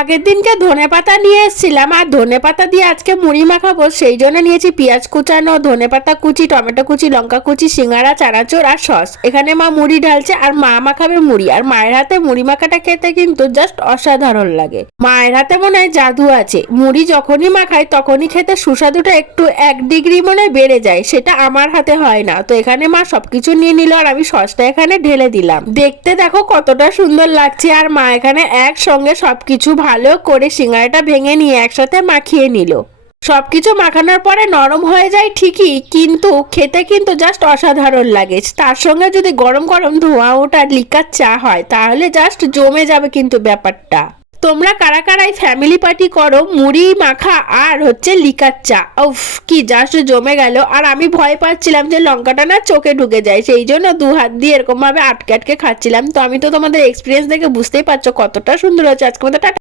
আগের দিনকে ধনেপাতা নিয়ে এসেছিলাম, আর ধনেপাতা দিয়ে আজকে মুড়ি মাখাবো। সেই জন্য নিয়েছি পেঁয়াজ কুচানো, ধনেপাতা কুচি, টমেটো কুচি, লঙ্কা কুচি, সিঙ্গারা, চানাচুর আর সস। এখানে মা মুড়ি ঢালছে আর মা মাখাবে মুড়ি। আর মায়ের হাতে মুড়ি মাখাটা খেতে কিন্তু জাস্ট অসাধারণ লাগে। মায়ের হাতে মনে হয় জাদু আছে। মুড়ি যখনই মাখায় তখনই খেতে সুস্বাদুটা একটু 1 ডিগ্রি মনে হয় বেড়ে যায়, সেটা আমার হাতে হয় না। তো এখানে মা সবকিছু নিয়ে নিল আর আমি সসটা এখানে ঢেলে দিলাম। দেখতে দেখো কতটা সুন্দর লাগছে। আর মা এখানে একসঙ্গে সবকিছু ভালো করে সিঙ্গারাটা ভেঙে নিয়ে একসাথে মাখিয়ে নিল। সবকিছু মাখানোর পরে নরম হয়ে যায় ঠিকই, কিন্তু খেতে কিন্তু জাস্ট অসাধারণ লাগে। তার সঙ্গে যদি গরম গরম ধোঁয়া ওঠা লিকার চা হয় তাহলে জাস্ট জমে যাবে কিন্তু ব্যাপারটা। তোমরা কারা কারাই ফ্যামিলি পার্টি করো মুড়ি মাখা আর হচ্ছে লিকার চা, উফ কি জাস্ট জমে গেল। আর আমি ভয় পাচ্ছিলাম যে লঙ্কাটা না চোখে ঢুকে যায়, সেই জন্য 2 হাত দিয়ে এরকম ভাবে আটকে আটকে খাচ্ছিলাম। তো আমি তো তোমাদের এক্সপিরিয়েন্স দেখে বুঝতেই পারছো কতটা সুন্দর হচ্ছে। আজকে মতো টাটা।